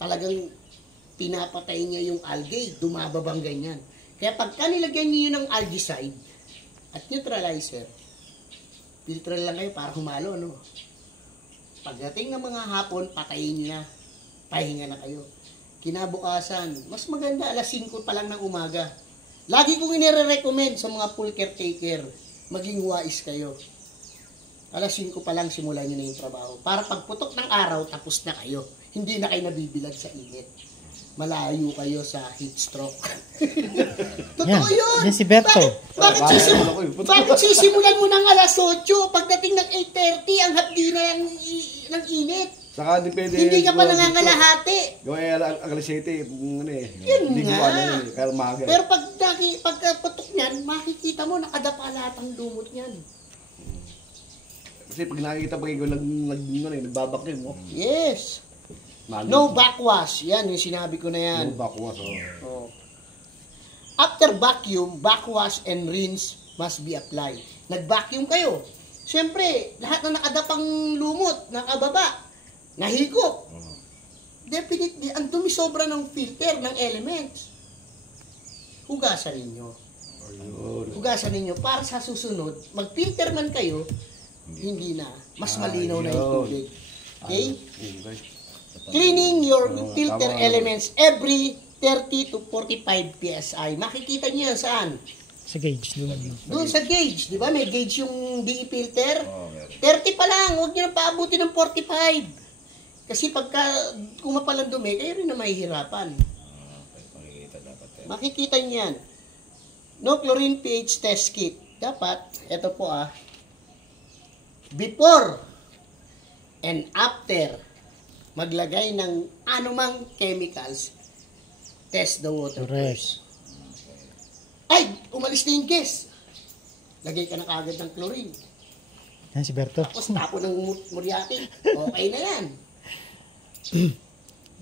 talagang pinapatay niya yung algae, dumababang ganyan. Kaya pagka nilagyan niyo ng algicide at neutralizer, filter lang kayo para humalo, ano? Pagdating ng mga hapon, patayin niyo na. Pahinga na kayo. Kinabukasan, mas maganda alas 5 pa lang ng umaga. Lagi kong inire-recommend sa mga pool caretaker, maging wise kayo. Alas 5 pa lang simulan nyo na yung trabaho. Para pagputok ng araw, tapos na kayo. Hindi na kayo nabibilag sa init. Malayo kayo sa heat stroke. Totoo yun! Yan si Berto. Bakit sisimulan mo ng alas 8? Pagdating ng 8:30, ang hapdi na ng init. Saka depende. Hindi ka pa nangangalahati. Gawin alas 7, ano eh. Yun hindi nga. ko ano yun, kaya umaga. Pero pagkaputok niyan, makikita mo nakadapa lahat ang lumot niyan. Kasi pag nakikita pag ikaw nagbabakin mo. Yes. No backwash. Yan yung sinabi ko na yan. No backwash. Oh. After vacuum, backwash and rinse must be applied. Nag-vacuum kayo. Siyempre, lahat na nakadapang lumot, nakababa, nahigop. Definitely, ang dumi sobra ng filter, ng elements. Hugasan ninyo. Hugasan ninyo para sa susunod, mag-filter man kayo, hindi na. Mas malinaw na yung tubig. Okay? Cleaning your filter elements every 30 to 45 PSI. Makikita niyo yan saan? Sa gauge. Doon sa gauge. Di ba? May gauge yung DE filter. 30 pa lang. Huwag niyo na paabuti ng 45. Kasi pagka kumapalang dumi, kayo rin na mahihirapan. Makikita niyo yan. No chlorine pH test kit. Dapat, ito po before and after maglagay ng anumang chemicals, test the water first. Ay, umalis na yung gas. Lagay ka na kagad ng chlorine. Yan si Berto. Tapos tapo ng muriatic. Okay na yan.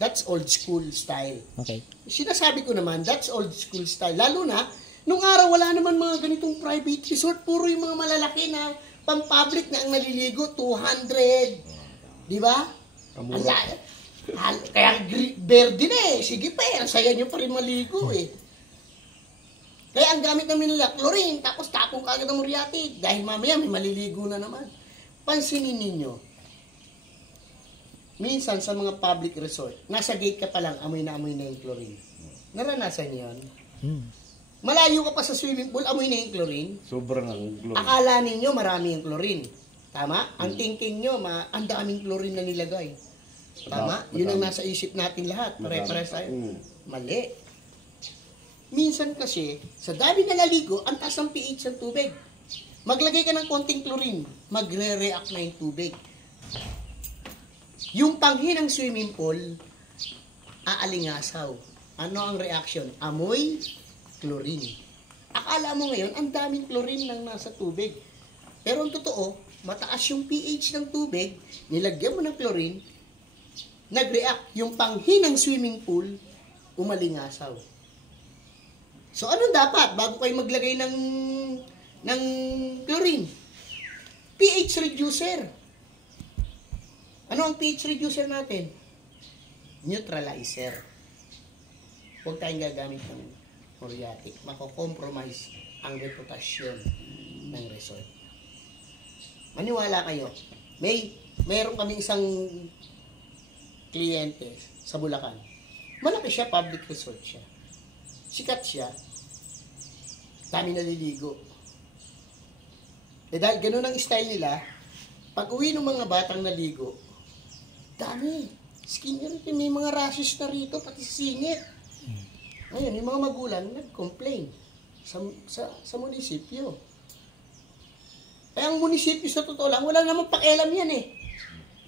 That's old school style. Okay. Sinasabi ko naman, that's old school style. Lalo na, nung araw wala naman mga ganitong private resort. Puro yung mga malalaki na pang-public na ang naliligo, 200. Di ba? Kaya verde na eh. Sige pa eh. Ang saya nyo pa rin maligo eh. Kaya ang gamit namin nila, chlorine, tapos tapong kagad ng muriatic. Dahil mamaya may maliligo na naman. Pansinin ninyo. Minsan sa mga public resort, nasa gate ka pa lang, amoy na yung chlorine. Naranasan niyo yun? Malayo ka pa sa swimming pool, amoy na yung chlorine. Sobrang ang chlorine. Akala ninyo marami yung chlorine. Tama? Ang thinking nyo, ang daming chlorine na nilagay. Tama? Yun ang nasa isip natin lahat. Pare-pares tayo. Mali. Minsan kasi, sa dami na naligo, ang taas ng pH ng tubig. Maglagay ka ng konting chlorine, magre-react na yung tubig. Yung panghinang swimming pool, aalingasaw. Ano ang reaction? Amoy, chlorine. Akala mo ngayon, ang daming chlorine nang nasa tubig. Pero ang totoo, mataas yung pH ng tubig, nilagyan mo ng chlorine, nag-react. Yung panghinang swimming pool, umalingasaw. So, anong dapat bago kayo maglagay ng chlorine? pH reducer. Ano ang pH reducer natin? Neutralizer. Huwag tayong gagamit ng muriatic. Mako-compromise ang reputasyon ng resort. Maniwala kayo. Mayroon kami isang kliyente sa Bulacan. Malaki siya, public resort siya. Sikat siya. Dami naliligo. Dahil ganun ang style nila, pag uwi ng mga batang naligo, dami. Skin irritation, may mga rashes na rito, pati singit. Ngayon, yung mga magulang nag-complain sa munisipyo. Kaya ang munisipyo sa totoo lang, wala namang pakialam yan eh.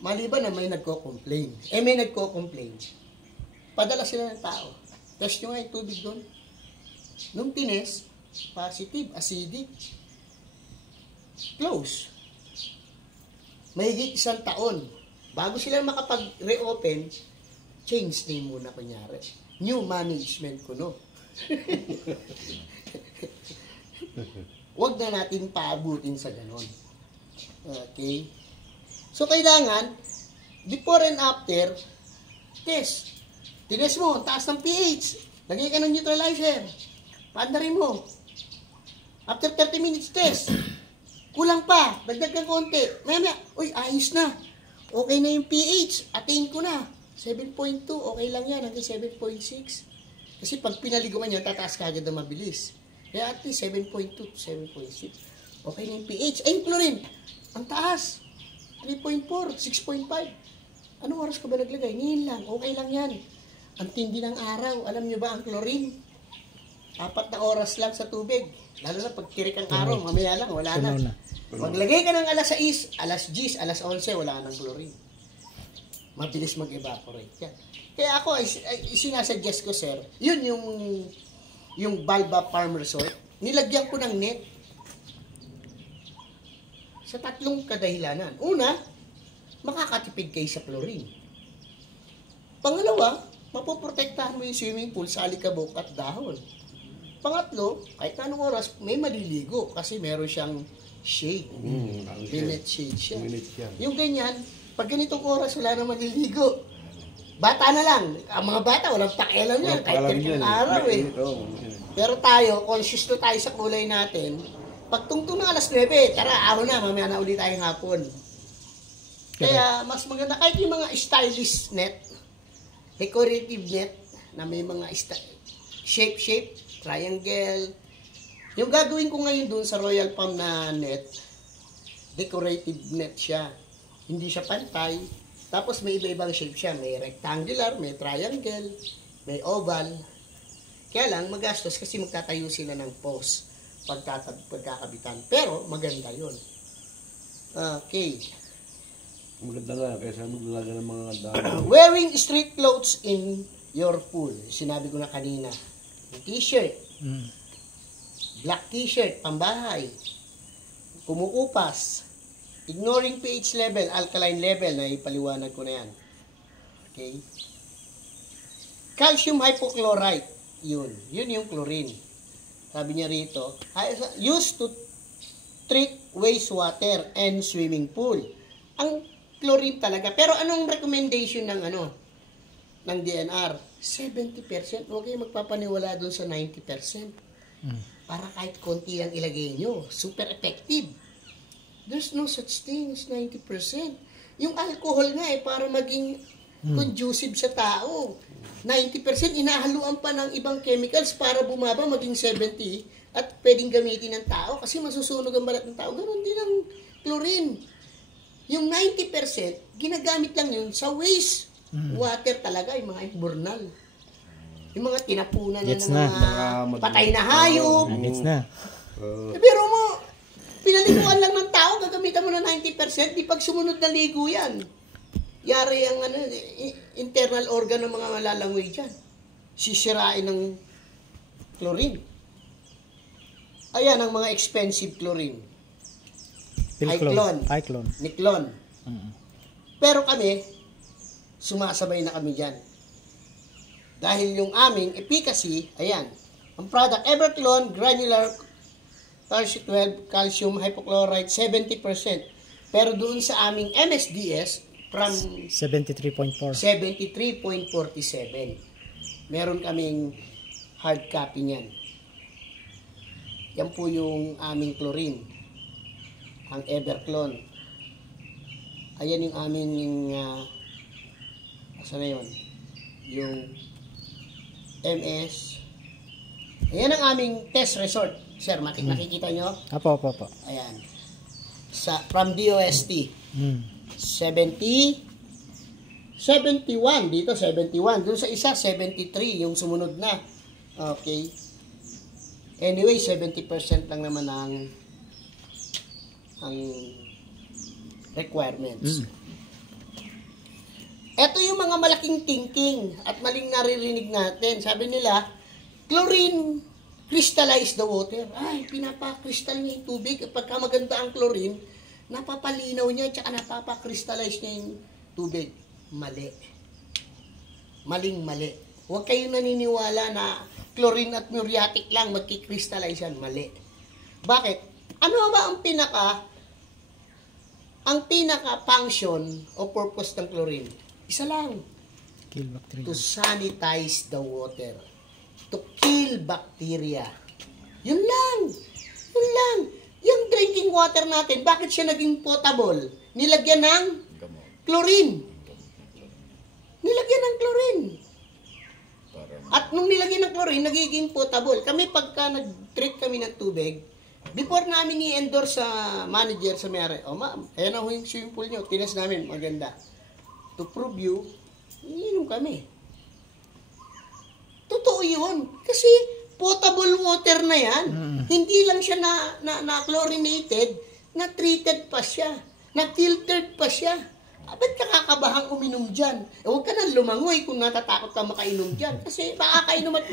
Maliban na may nagko-complain. May nagko-complain. Padala sila ng tao. Test nyo nga yung tubig doon. Nung tines, positive, acidic. Close. Mahigit 1 taon. Bago sila makapag-reopen, change name muna kunyari. New management ko, no? Huwag na natin paabutin sa ganon. Okay? So, kailangan, before and after, test. Tines mo, ang taas ng pH. Lagay ka ng neutralizer. Paandarin mo. After 30 minutes test, kulang pa, dagdag ng konti. Maya, uy, ayos na. Okay na yung pH, attain ko na. 7.2, okay lang yan, hanggang 7.6. Kasi pag pinaliguan niya, tataas ka agad na mabilis. Kaya at least 7.2 to 7.6. Okay na yung pH. Ay, yung chlorine, ang taas. 3.4, 6.5. Anong oras ka ba naglagay? Ngayon lang, okay lang yan. Ang tindi ng araw, alam niyo ba ang chlorine? 4 na oras lang sa tubig. Lalo na pag tirik ang araw, mamaya lang, wala na. Maglagay ka ng alas 6, alas 10, alas 11, wala nang chlorine. Mabilis mag-evaporate yan. Kaya ako, sinasuggest ko, sir, yun yung Balba Farm Resort, nilagyan ko ng net sa 3 kadahilanan. Una, makakatipid kayo sa chlorine. Pangalawa, mapoprotektahan mo yung swimming pool sa alikabok at dahon. Pangatlo, kahit anong oras, may maliligo kasi meron siyang shade. Minute shade siya. Yung ganyan, pag ganitong oras, wala na maliligo. Bata na lang. Ang mga bata, walang pakialam yan. Kahit ganitong araw eh. Pero tayo, conscious na tayo sa kulay natin. Pag tungtong ng alas 9, tara, ahon na, mamaya na ulit tayong hapon. Kaya mas maganda, kahit yung mga stylish net, decorative net, na may mga shape, triangle. Yung gagawin ko ngayon dun sa Royal Palm na net, decorative net siya. Hindi siya pantay. Tapos may iba-ibang shape siya. May rectangular, may triangle, may oval. Kaya lang, magastos kasi magtatayo sila ng post pagkakabitan. Pero maganda yun. Okay. Maganda nga, kaysa maglalaga ng mga dami. Wearing street clothes in your pool. Sinabi ko na kanina. T-shirt. Black t-shirt, pambahay. Kumukupas. Ignoring pH level, alkaline level, na ipaliwanag ko na yan. Okay? Calcium hypochlorite. Yun yung chlorine. Sabi niya rito, used to treat wastewater and swimming pool. Ang chlorine talaga. Pero anong recommendation ng DNR? 70%. Huwag kayo magpapaniwala doon sa 90%. Para kahit konti lang ilagay nyo. Super effective. There's no such thing as 90%. Yung alcohol nga para maging conducive sa tao. 90% inahaluan pa ng ibang chemicals para bumaba maging 70 at pwedeng gamitin ng tao kasi masusunog ang balat ng tao. Ganon din ang chlorine. Yung 90%, ginagamit lang yun sa waste water talaga, yung mga imburnal. Yung mga tinapunan na ng mga patay na hayop. Pero mo, pinaliguan lang ng tao, gagamitan mo na 90%, di pag sumunod na ligo yan. Yari ang internal organ ng mga malalangoy dyan. Sisirain ng chlorine. Ayan ang mga expensive chlorine. Hyclone. Niclon. Pero kami, sumasabay na kami dyan. Dahil yung aming efficacy, ayan, ang product Everclone Granular Calcium Hypochlorite 70%. Pero doon sa aming MSDS, from 73.4. 73.47. Meron kaming hard copy niyan. Yan po yung aming chlorine. Ang Everclone. Ayan yung aming asa na yun? Yung MS. Ayan ang aming test resort. Sir, nakikita nyo? Apo. Ayan. From DOST. 71. Dito, 71. Doon sa isa, 73. Yung sumunod na. Okay. Anyway, 70% lang naman ang requirements. Ito yung mga malaking thinking at maling naririnig natin. Sabi nila, chlorine crystallize the water. Ay, pinapakristal niya yung tubig. Pagka maganda ang chlorine, napapalinaw niya at napapakristallize niya yung tubig. Mali. Maling-mali. Huwag kayong naniniwala na chlorine at muriatic lang magkikrystallize yan. Mali. Bakit? Ano ba ang pinaka function o purpose ng chlorine? Isa lang. Kill bacteria. to sanitize the water, to kill bacteria. Yun lang. Yun lang. Yung drinking water natin, bakit siya naging potable? Nilagyan ng chlorine. Nilagyan ng chlorine. At nung nilagyan ng chlorine, nagiging potable. Kami pagka nag-treat kami ng tubig, before namin i-endorse sa manager sa mayari, ma'am, ayan na ho yung swimming pool nyo, tinas namin, maganda. To prove you, iniinom kami. Totoo yun. Kasi potable water na yan. Hindi lang siya na chlorinated, na treated pa siya, na filtered pa siya. Ba't kakakabahang uminom dyan? Huwag ka nang lumangoy kung natatakot ka makainom dyan. Kasi makakainom at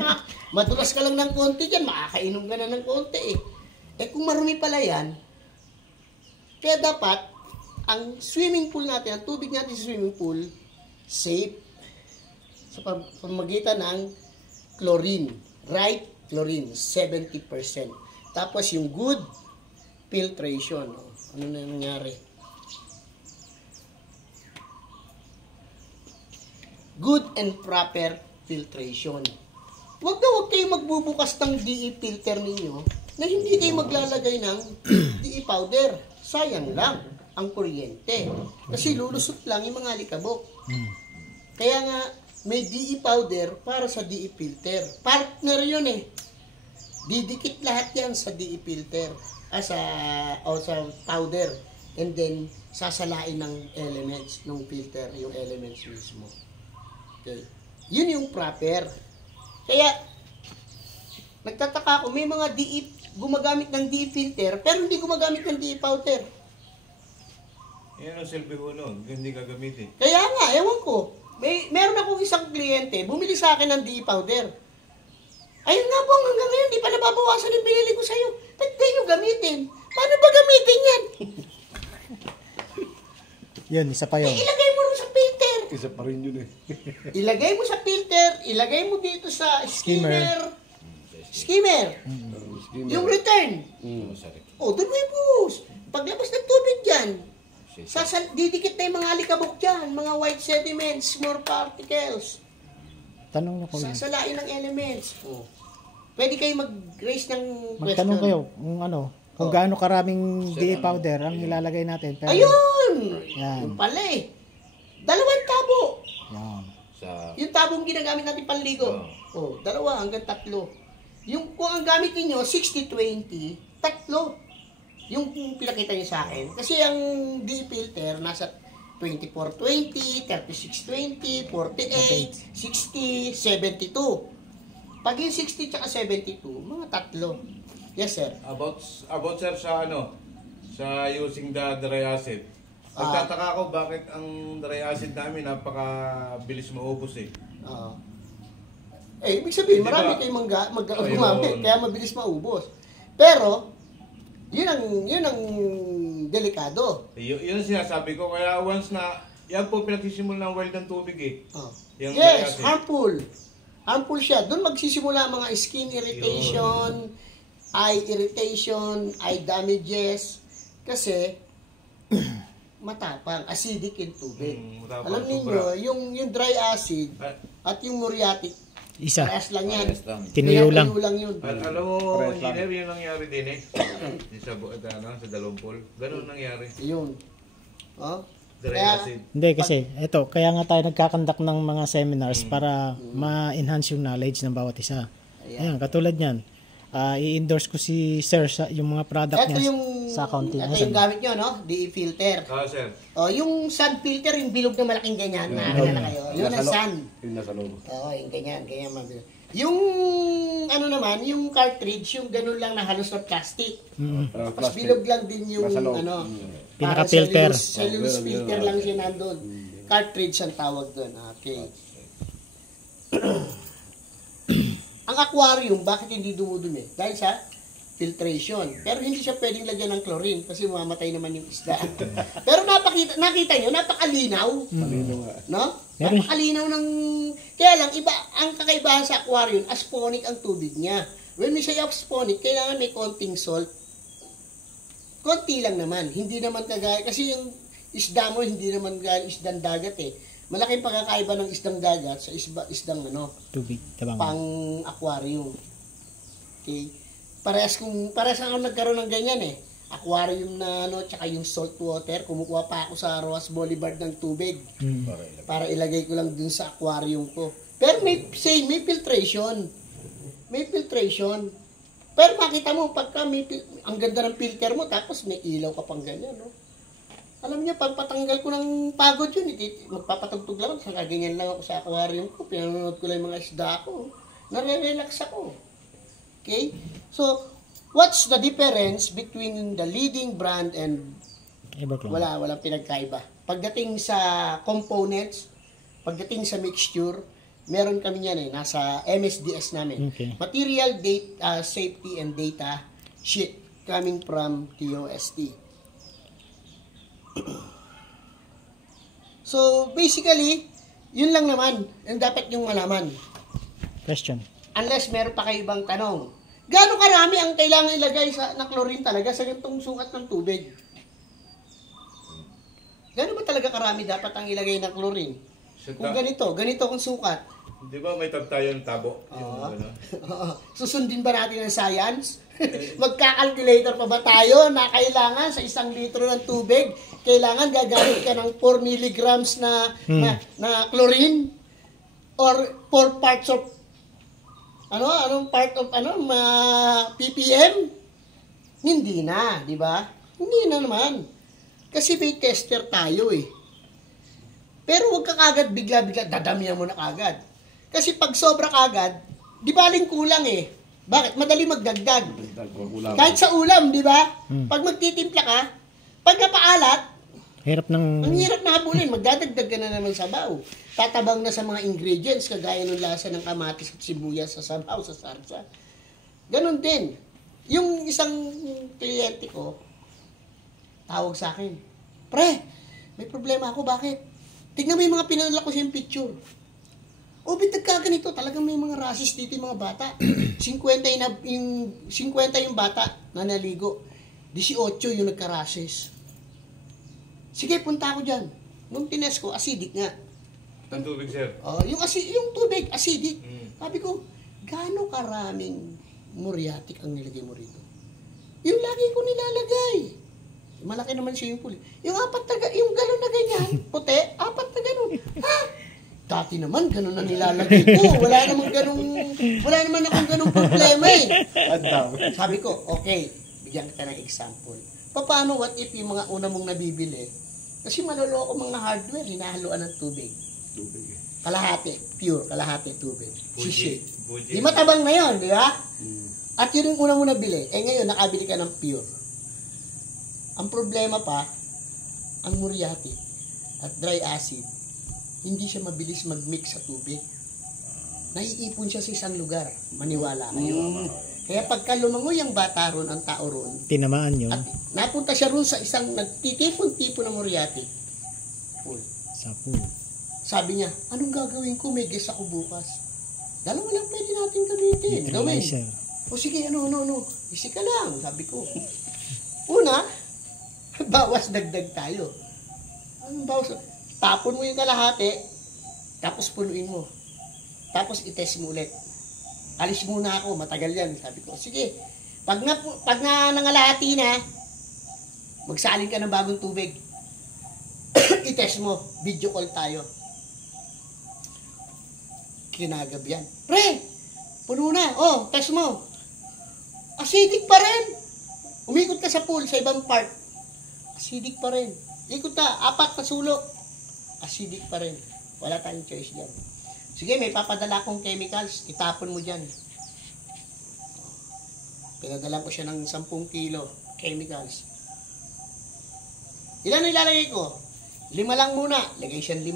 madulas ka lang ng konti dyan, makakainom ka na ng konti kung marumi pala yan, kaya dapat, ang swimming pool natin, ang tubig natin sa swimming pool, safe sa pamagitan ng chlorine. Right chlorine, 70%. Tapos yung good filtration. Ano na nangyari? Good and proper filtration. Huwag kayong magbubukas ng DE filter ninyo na hindi kayo maglalagay ng DE powder. Sayang lang ang kuryente. Kasi lulusot lang yung mga alikabok. Kaya nga, may DE powder para sa DE filter. Partner yun Didikit lahat yan sa DE filter. Sa powder. And then, sasalain ng elements ng filter, yung elements mismo. Okay. Yun yung proper. Kaya, nagtataka ako, may mga DE gumagamit ng DE filter, pero hindi gumagamit ng DE powder. Yan ang silbi ko nun, hindi gagamitin. Kaya nga, ewan ko. Meron akong isang kliyente, bumili sa akin ng DE powder. Ayun nga po, hanggang ngayon, di pa nababawasan yung binili ko sa'yo. Ba't di nyo gamitin? Paano ba gamitin yan? Yun, isa pa yun. Ilagay mo rin sa filter. Isa pa rin yun Ilagay mo sa filter, ilagay mo dito sa skimmer. Skimmer. Yung return. Doon mo i-push. Paglabas ng tubig dyan, didikit na yung mga alikabok dyan, mga white sediments, more particles. Tanong niyo ko yun. Sasalain ng elements. Pwede kayo mag-raise ng question. Magtanong kayo kung gaano karaming DE powder ang nilalagay natin. Pero, ayun! Yan. Yung pala 2 tabo. Yan. Yung tabong ginagamit natin panligo. 2 hanggang 3. Yung kung ang gamit niyo 60-20, 3. Yung pinakita niyo sa akin. Kasi ang DE filter nasa 24-20, 36-20, 48, 60, 72. Pag yung 60 tsaka 72, mga 3. Yes, sir. About sir sa sa using the dry acid. Nagtataka ako bakit ang dry acid namin napakabilis maubos Ibig sabihin, marami kayong gumamit, kaya mabilis maubos. Pero, yun ang delikado. Yun ang sinasabi ko. Kaya once na, yan po pinagsisimula ng well ng tubig Yung yes, harmful. Harmful siya. Doon magsisimula ang mga skin irritation, eye irritation, eye damages. Kasi, matapang, acidic yung tubig. Alam niyo yung dry acid at yung muriatic, Isa. parehas lang yan. Tinuyo lang. Yun. Alam mo, engineer, yun nangyari din sa dalawang pool. Ganun nangyari. Yun. Dry Kaya, acid. Hindi kasi, kaya nga tayo nagkakandak ng mga seminars para ma-enhance yung knowledge ng bawat isa. Ayan, katulad niyan. I-endorse ko si Sir sa yung mga product ito niya yung, sa accounting. ito yung gamit nyo, no? DE filter. Sir. Yung sun filter, yung bilog na malaking ganyan. Nakakita na kayo. Yun ang sun. Yung nasa loob. Yung ganyan mabilog. Yung, naman, yung cartridge, yung ganun lang na halos na plastic. Mas bilog lang din yung, Pinaka-filter. Cellulose filter lang siya nandun. Cartridge ang tawag doon. Okay. Ang aquarium, bakit hindi dumudumi? Dahil sa filtration. Pero hindi siya pwedeng lagyan ng chlorine kasi mamamatay naman yung isda. Pero nakita nyo, napakalinaw. No? Napakalinaw ng... Kaya lang, iba, ang kakaibahan sa aquarium, asponic ang tubig niya. When we say asponic, kailangan may konting salt. Konti lang naman. Hindi naman kagaya, kasi yung isda mo, hindi naman kagaya isdang dagat Malaking pagkakaiba ng isdang dagat sa isdang Tubig, tabang. pang-aquarium. Okay? Parehas ako nagkaroon ng ganyan eh. Aquarium na tsaka yung salt water, kumukuha pa ako sa Roas Boulevard ng tubig para ilagay ko lang dun sa aquarium ko. Pero may filtration. May filtration. Pero makita mo, pagka ang ganda ng filter mo, tapos may ilaw ka pang ganyan, no? Alam niyo, pagpatanggal ko ng pagod yun, magpapatugtog lang, saka ganyan lang ako sa aquarium ko, pinanonood ko lang yung mga isda ko, nare-relax ako. Okay? So, what's the difference between the leading brand and walang pinagkaiba? Pagdating sa components, pagdating sa mixture, meron kami yan nasa MSDS namin. Okay. Material Safety and Data Sheet coming from TOST. So, basically, yun lang naman. Yung dapat yung malaman. Question. Unless meron pa kayo ibang tanong. Gaano karami ang kailangan ilagay na chlorine talaga sa ganitong sukat ng tubig? Gaano ba talaga karami dapat ang ilagay na chlorine? Kung ganito ang sukat. Di ba may tayo ng tabo? Susundin ba natin ang science? Magka-calculator pa ba tayo na kailangan sa 1 litro ng tubig, kailangan gagamit ka ng 4 milligrams na chlorine? Or 4 parts of anong part of ppm? Hindi na, di ba? Hindi na naman. Kasi may tester tayo eh. Pero huwag ka kagad bigla-bigla, dadamihan mo na kagad. Kasi pag sobra kagad, di baling kulang eh. Bakit? Madali magdagdag. Kahit sa ulam, di ba? Pag magtitimpla ka, pag napaalat, ang hirap na habulin, magdadagdag ka na naman sabaw. Tatabang na sa mga ingredients, kagaya ng lasa ng kamatis at sibuyas sa sabaw, sa sarsa. Ganon din. Yung isang kliyente ko, tawag sa akin, "Pre, may problema ako, bakit? Tignan mo yung mga pinadala ko sa yung picture. O, bitag ka ganito, talagang may mga rashes dito yung mga bata. 50 yung bata na naligo. 18 yung nagka-rashes. Sige, punta ako dyan. Nung tines ko, acidic nga. Ang tubig, sir? Yung tubig, acidic. Sabi ko, gaano karaming muriatic ang nilagay mo rito? Yung lagi ko nilalagay. Malaki naman swimming pool. Yung yung galon na ganyan, puti, 4 na ganon. Ha? Dati naman, ganon na nilalagay ko. Wala naman akong ganong problema eh. Sabi ko, okay, bigyan kita ng example. Paano, what if yung mga una mong nabibili, kasi maloloko mga hardware, hinahaluan ng tubig. Kalahati, pure, kalahati tubig. Shishake. Di matabang na yun, di ba? At yun yung una mong nabili. Ngayon, nakabili ka ng pure. Ang problema pa, ang muriatic at dry acid, hindi siya mabilis mag-mix sa tubig. Naiipon siya sa isang lugar. Maniwala kayo. Kaya pagka lumangoy ang bata ron, ang tao ron, tinamaan yun. at napunta siya ron sa isang nagtitipon-tipon ng muriatic pool. Sa pool. Sabi niya, anong gagawin ko? May guest ako bukas. Dalawa lang pwede natin gamitin. Gawin. O sige, Isi ka lang, sabi ko. Una, bawas dagdag tayo. Anong bawas? Tapon mo yung kalahati, tapos punuin mo. Tapos itest mo ulit. Alis muna ako, matagal yan. Sabi ko, sige. Pag nangalahati na, magsalin ka ng bagong tubig. I-test mo. Video call tayo. Kinagab yan. Pre, puno na. Test mo. Acidic pa rin. Umikot ka sa pool, sa ibang part. Acidic pa rin. Ikot ka, 4 na sulok. Acidic pa rin. Wala tayong choice dyan. Sige, may papadala akong chemicals. Itapon mo dyan. Pinadala ko siya ng 10 kilo chemicals. Ilan na ilalagay ko? 5 lang muna. Lagay siyang 5.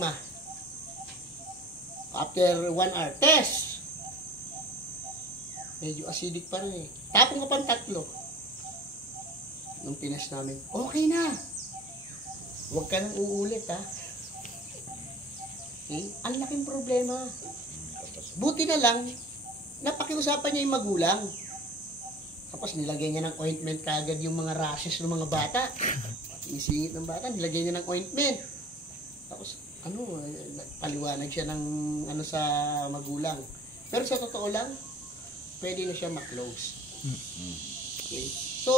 After 1 hour, test. Medyo acidic pa rin eh. Tapon ko pang 3. Nung tinest namin, okay na. Huwag ka nang uulit ha. Okay? Ang laking problema. Buti na lang, napakiusapan niya yung magulang. Tapos nilagay niya ng ointment kaagad yung mga rashes ng mga bata. Isingit ng bata, nilagay niya ng ointment. Tapos, paliwanag siya ng sa magulang. Pero sa totoo lang, pwede na siya ma-close. Okay. So,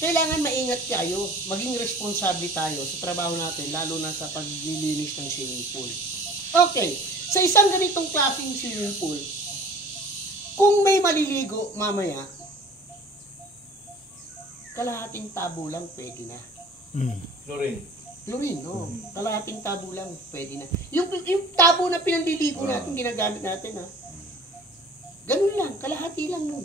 kailangan maingat tayo, maging responsable tayo sa trabaho natin, lalo na sa paglilinis ng swimming pool. Okay, sa isang ganitong klaseng swimming pool, kung may maliligo mamaya, kalahating tabo lang pwede na. Chlorine, no? Kalahating tabo lang pwede na. Yung tabo na pinandiligo natin, ginagamit natin, ganun lang, kalahati lang nun.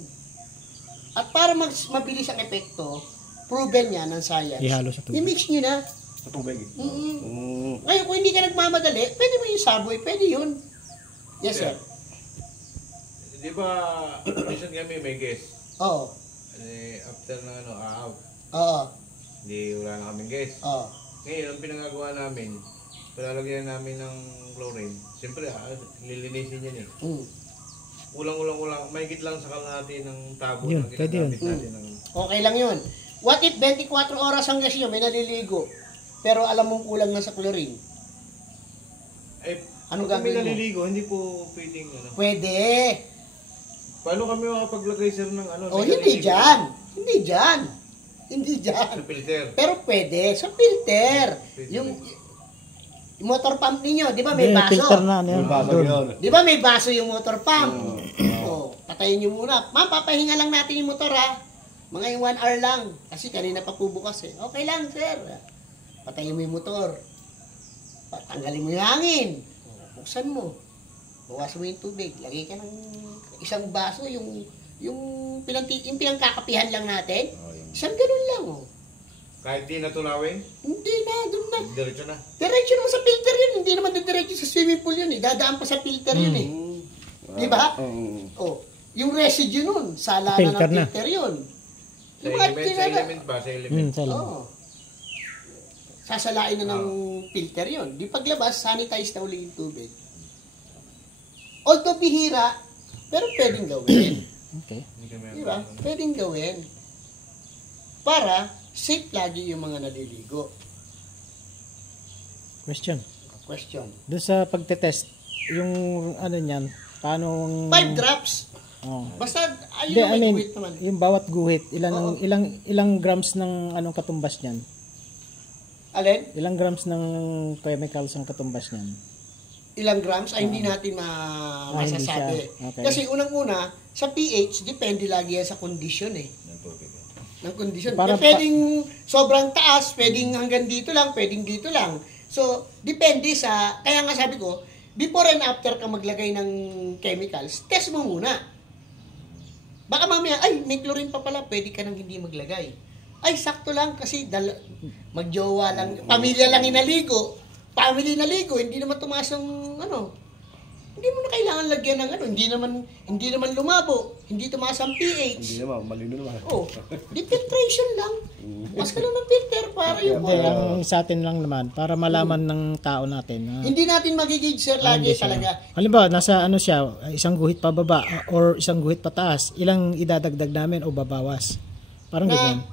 At para mabilis ang epekto, proven yan ng science. Ihalo sa tubig. I-mix nyo na. Sa tubig. Ngayon, kung hindi ka nagmamadali, pwede mo yung saboy, pwede yun. Yes, sir. Di ba, minsan kami may guest. Oo. After na out. Oo. Hindi, wala na kaming guest. Oo. Ngayon, ang pinagagawa namin, palalagyan namin ng chlorine. Siyempre, lilinisin yan eh. Kulang, mahigit lang sa kalahati ng tabo Yun, na pwede yun. ginagamit natin. Okay lang yun. What if 24 oras ang gas nyo, may naliligo, pero alam mong kulang na sa chlorine? Ano kami gagawin mo? naliligo, hindi po pwedeng Pwede. Paano kami makapaglagay sir ng Hindi dyan. Hindi dyan. Sa filter. Pero pwede, sa filter. Yung motor pump ninyo, di ba may Hindi, baso? filter na. Ano, May baso doon. yun. Di ba may baso yung motor pump? Patayin nyo muna. Ma'am, papahinga lang natin yung motor Mga yung 1 hour lang. Kasi kanina pa po bukas Okay lang, sir. Patayin mo yung motor. Tanggalin mo yung hangin. Buksan mo. Bawasan mo yung tubig. Lagay ka ng isang baso, yung pinangkakapihan lang natin. Isang ganun lang. Kahit di natulawin, Hindi na, doon na. diretso na. Diretso naman sa filter yun. Hindi naman diretso sa swimming pool yun Dadaan pa sa filter yun Di ba? Yung residue nun, sala na Filter ng na. filter yun. Sa element ba? Sa element. Sa loob. Oo. Sasalain na ng filter yun. Di paglabas, sanitize na uli yung tubig. Although bihira, pero pwedeng gawin. Okay. Di ba? Pwedeng gawin. Para safe lagi yung mga naliligo. Question. Doon sa pagtetest, yung ano niyan, paano 5 drops. Basta Hindi, ayun may guhit naman. yung bawat guhit, ilang grams ng anong katumbas niyan? Alin? Ilang grams ng chemicals ang katumbas niyan? Ilang grams ay hindi natin hindi masasabi. siya. Okay. Kasi unang-una, sa pH, depende lagi yan sa condition ng condition. Para Pwedeng sobrang taas, pwedeng hanggang dito lang, pwedeng dito lang. So, depende sa, kaya nga sabi ko, before and after ka maglagay ng chemicals, test mo muna. Baka mamaya, ay, may chlorine pa pala, pwede ka nang hindi maglagay. Ay, sakto lang kasi magjowa lang, pamilya lang inaligo. Family naligo, hindi naman tumaas ang hindi mo na kailangan lagyan ng hindi naman lumabo, hindi tumaas ang pH. Hindi naman, malino naman. Defiltration lang. Bukas ka lang ng filter para yung Hindi, ang sa atin lang naman, para malaman ng tao natin. hindi natin magigage sir lagi talaga. Halimbawa, nasa siya, isang guhit pa baba or isang guhit pataas, ilang idadagdag namin o babawas? Parang ganyan.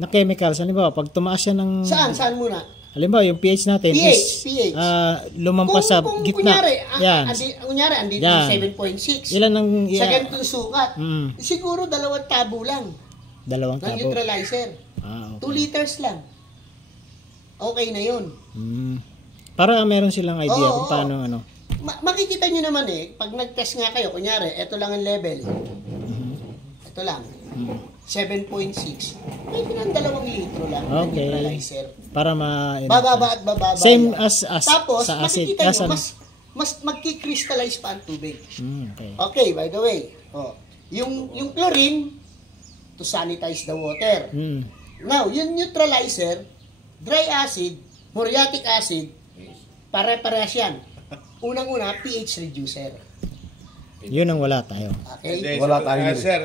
Na chemicals, halimbawa, pag tumaas siya ng... Saan muna? Halimbawa, yung pH natin pH. lumampas sa gitna. Kunyari, andito Yan. 7.6. Ilan ang... Sa ganitong sukat. Mm. Siguro 2 tabo lang. 2 ng tabo. neutralizer. Okay. 2 liters lang. Okay na yun. Para meron silang idea Oo, kung paano makikita nyo naman pag nag-test nga kayo, kunyari, ito lang ang level. Ito lang. 7.6. Pwede ng 2 litro lang ng Okay. neutralizer. Para Bababa at bababa. Same yan. as Tapos, sa acid. makikita nyo, mas magkikrystallize pa ang tubig. Okay. Okay, by the way. Yung chlorine, to sanitize the water. Now, yung neutralizer, dry acid, muriatic acid, pare-parehas yan. Unang-una, pH reducer. Yun ang wala tayo. Okay? Hindi, Wala tayo yun. sir,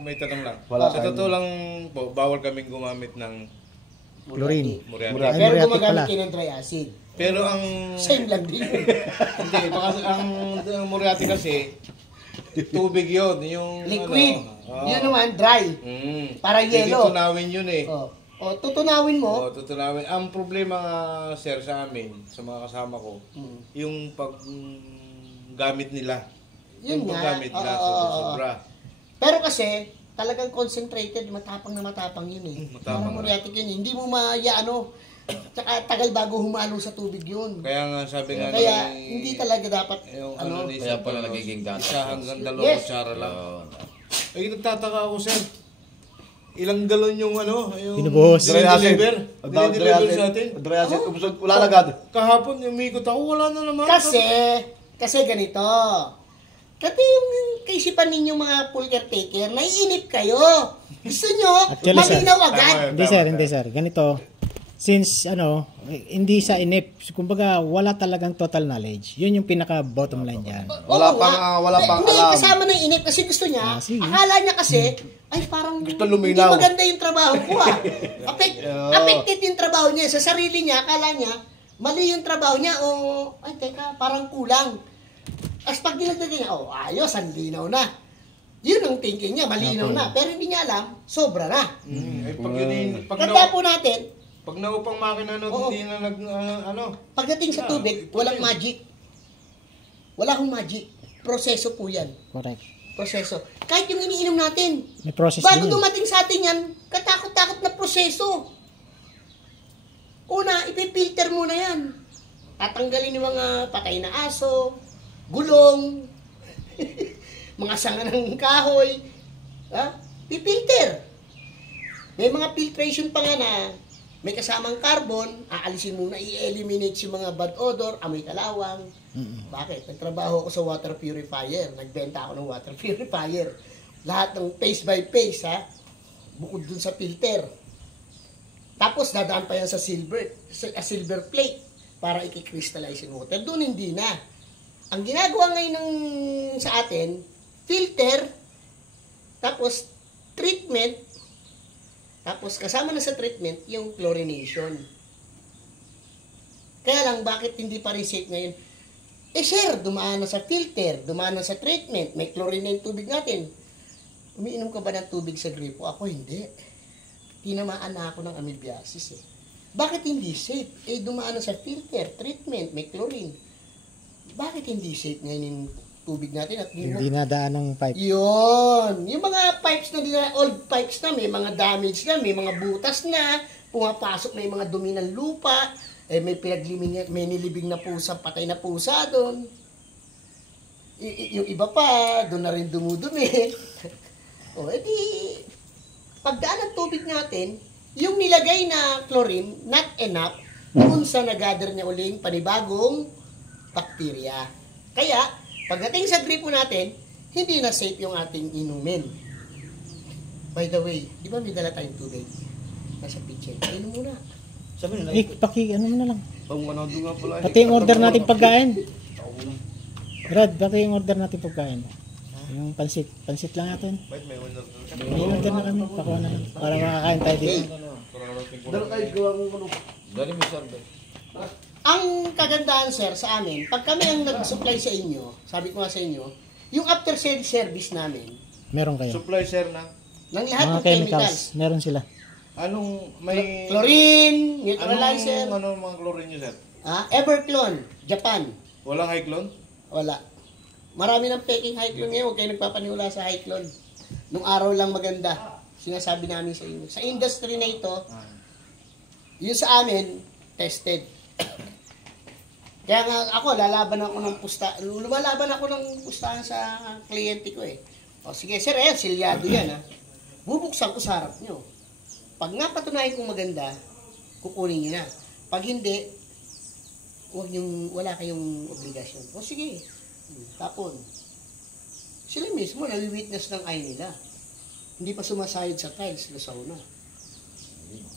may tanong lang. Wala Sa tayo totoo lang po, bawal kaming gumamit ng Chlorine. muriatic. Muriatic. Pero Muriatic gumagamit pala. kayo ng dry acid. Pero ang Same lang din. hindi, baka ang muriatic kasi tubig 'yon, yung Liquid. ano. Yun naman, dry. Para Hindi yellow. tunawin yun Oh. O, tutunawin mo. Oo, tutunawin. Ang problema nga, sir, sa amin, sa mga kasama ko, yung gamit nila. Yun yung nga. paggamit nila, Oo. sobra. Pero kasi, talagang concentrated, matapang na matapang yun eh. Matapang Parang muriatic yun eh. Hindi mo tsaka tagal bago humalo sa tubig yun. Kaya nga sabi nga Kaya, ni- hindi talaga dapat, yung ni Kaya Sir pala Carlos, nagiging gatas. isa hanggang dalawang Yes. kutsara lang. Ay, nagtataka ako, sir. Ilang galon yung yung Binubuhos. Dry acid. dinideliver sa atin. Dry acid. Umusod. Wala na agad. Kahapon, umikot ako, wala na naman. kasi ganito. Kasi yung kaisipan ninyong mga pool caretaker, naiinip kayo. Gusto nyo, Actually, sir. malinaw agad. Hindi sir. Ganito, since hindi sa inip, kumbaga wala talagang total knowledge. Yun yung pinaka bottom line diyan. Wala Oo pang nga. wala pang Hindi, alam. kasama na yung inip kasi gusto niya, sige. akala niya kasi, ay parang Gusto hindi luminaw. maganda yung trabaho ko ah. Affected yung trabaho niya. Sa sarili niya, akala niya, mali yung trabaho niya o, ay teka, parang kulang. As pag dinagdagan niya, ayos, ang linaw na. Yun ang thinking niya, malinaw na. Pero hindi niya alam, sobra na. Kanda po natin, Pag naupang makina, Oo. hindi na pagdating sa tubig, walang magic. Wala akong magic. Proseso po yan. Correct. Proseso. Kahit yung iniinom natin, May process bago din yun. dumating sa atin yan, katakot-takot na proseso. Una, ipipilter muna yan. Tatanggalin yung mga patay na aso, gulong, mga sanga ng kahoy. Pipilter. May mga filtration pa nga na may kasamang carbon, aalisin muna, i-eliminate yung mga bad odor, amoy kalawang. Bakit? Nagtrabaho ako sa water purifier. Nagbenta ako ng water purifier. Lahat ng phase by phase, bukod dun sa filter. Tapos, dadaan pa yan sa silver plate para i-crystallize yung water. Doon hindi na. Ang ginagawa ngayon sa atin, filter, tapos treatment, tapos kasama na sa treatment yung chlorination. Kaya lang, bakit hindi pa rin safe ngayon? Sir, dumaan na sa filter, dumaan na sa treatment, may chlorine na yung tubig natin. Umiinom ka ba ng tubig sa gripo? Ako hindi. Tinamaan na ako ng amoebiasis eh. Bakit hindi safe? Dumaan na sa filter, treatment, may chlorine. Bakit hindi safe ngayon yung tubig natin at Hindi nadaan ng pipe. yun. Yung mga pipes na old pipes na, may mga damage na, may mga butas na, pumapasok na yung mga dumi ng lupa, may may nilibing na pusa, patay na pusa doon. Yung iba pa, doon na rin dumudumi. Edi, pagdaan ng tubig natin, yung nilagay na chlorine, not enough, doon sa nagather niya uling panibagong bakterya. Kaya, pagdating sa gripo natin, hindi na safe yung ating inumin. By the way, di ba may dala tayong tubig? Nasa pitchen. Inom muna. Sabi nila. Ano mo na lang. Pangunado nga pala. Pati yung order natin pagkain. Brad, pati yung order natin pagkain. Yung pansit. Pansit lang natin. may order. May order na kami. Pakuha na lang. Para makakain tayo dito. Dalo kahit gawa kong ano. Dali mo, sir. Ang kagandahan, sir, sa amin, pag kami ang nag-supply sa inyo, sabi ko nga sa inyo, yung after sales service namin, Meron kayo. Supply, sir, na ng lahat Mga ng chemicals, chemicals. Meron sila. anong may... chlorine, neutralizer, Anong mga chlorine nyo, sir? Everclone, Japan, Walang Hyclone? wala. Marami ng peking Hyclone ngayon, huwag kayo nagpapaniwala sa Hyclone. Nung araw lang maganda, sinasabi namin sa inyo. Sa industry na ito, yun sa amin, tested. Kaya nga ako, lumalaban ako ng pustahan sa kliyente ko eh. O sige, sir, silyado yan ha. Bubuksan ko sa harap nyo. Pag nga patunayan kong maganda, kukunin nyo na. Pag hindi, wala kayong obligasyon. O sige, tapon. Sila mismo, nali-witness ng eye nila. Hindi pa sumasayod sa tiles, lusaw na.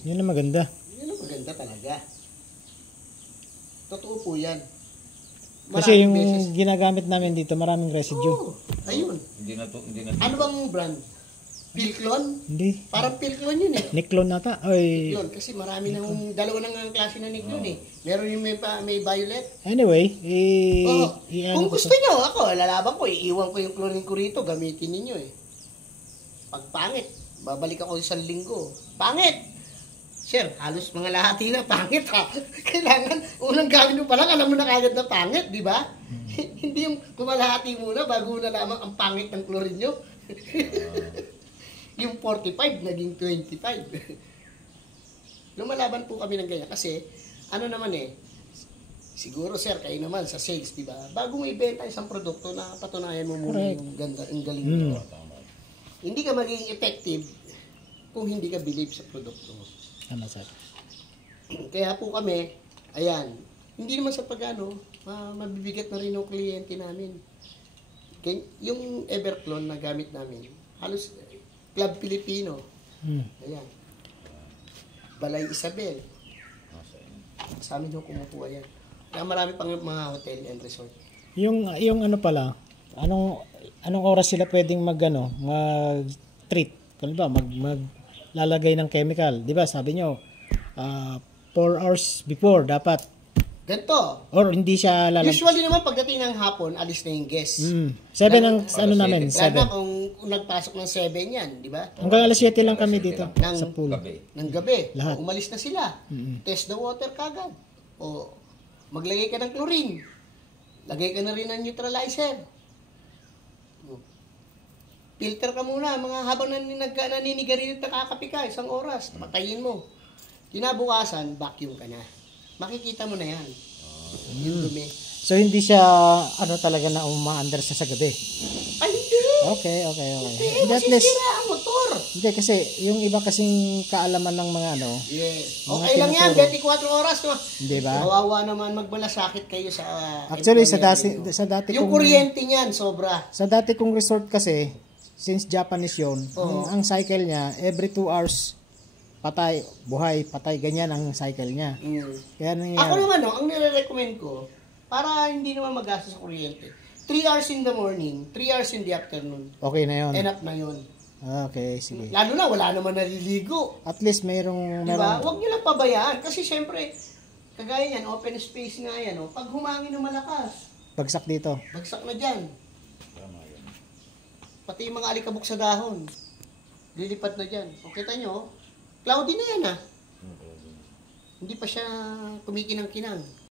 Yun ang maganda. Yan ang maganda talaga. Totoo po yan. Kasi yung beses. ginagamit namin dito, maraming residue. Oo, ayun. Hindi na to. Ano bang brand? Pilclon? Hindi. Parang Pilclon yun eh. Nicklon nata. Ay. Yun, kasi marami dalawa nang ang klase na Nicklon eh. Meron yung may violet. Anyway, Kung gusto nyo, ako, lalaban ko, iiwan ko yung chlorine ko rito, gamitin ninyo eh. Pag pangit, babalik ako 1 linggo. Pangit! Sir, halos mga lahati na pangit ha. Kailangan, unang gamit mo pa lang, alam mo na kagad na pangit, di ba? Hindi yung kumalahati muna bago na lamang ang pangit ng chlorine nyo. Yung 45, naging 25. Lumalaban po kami ng ganyan kasi, ano naman siguro sir, kayo naman sa sales, di ba? Bago mo ibenta isang produkto na patunayan mo muna yung ganda, yung galing nito. Hindi ka magiging effective kung hindi ka believe sa produkto mo. Ano, sir? Kaya po kami, ayan, hindi naman sa pagano, mabibigat na rin yung kliyente namin. Yung Everclone na gamit namin, halos Club Filipino. Ayan. Balay Isabel. Sa amin yung kumukuha yan. Kaya marami pang mga hotel and resort. Yung ano pala, anong oras sila pwedeng mag treat? Kung ba maglalagay ng chemical, 'di ba? Sabi nyo 4 hours before dapat. Ganto. Or hindi siya lalagay. Usually naman pagdating ng hapon, alis na yung guest. 7 ang ano namin, 7. Lalo kung nagpasok ng 7 yan, di ba? Hanggang alas 7 lang kami dito sa pool. Ng gabi. Lahat. Umalis na sila. Test the water kagad. O maglagay ka ng chlorine. Lagay ka na rin ng neutralizer. Filter ka muna, mga habang naninigarilyo at nakakapi ka, 1 oras, patayin mo. Kinabukasan, vacuum ka na. Makikita mo na yan. Yung dumi. So hindi siya ano talaga na umaandar sa gabi. Ay, hindi! Okay. Hindi, At least, masisira ang motor. hindi kasi yung iba kasing kaalaman ng mga ano, Yes. Mga Okay lang yan, tinuturo. 24 oras. No? Hindi ba? Kawawa naman magmalasakit kayo sa Actually sa employer dati ninyo. sa dati Yung kong kuryente niyan, sobra. sa dati kong resort kasi since Japanese yun, Oo. ang cycle niya every 2 hours patay, buhay, patay, ganyan ang cycle niya. Kaya Ako nangyayari. naman, ang nire-recommend ko, para hindi naman magastos sa kuryente, 3 hours in the morning, 3 hours in the afternoon. Okay na yun. Enough na yun. Okay, sige. Lalo na, wala naman naliligo. At least mayroong Diba? Huwag nyo lang pabayaan. Kasi syempre, kagaya yan, open space nga yan. Pag humangin ng malakas, bagsak dito. bagsak na dyan. Pati yung mga alikabok sa dahon, lilipat na dyan. O kita nyo, cloudy na yan Hindi pa siya kumikinang-kinang.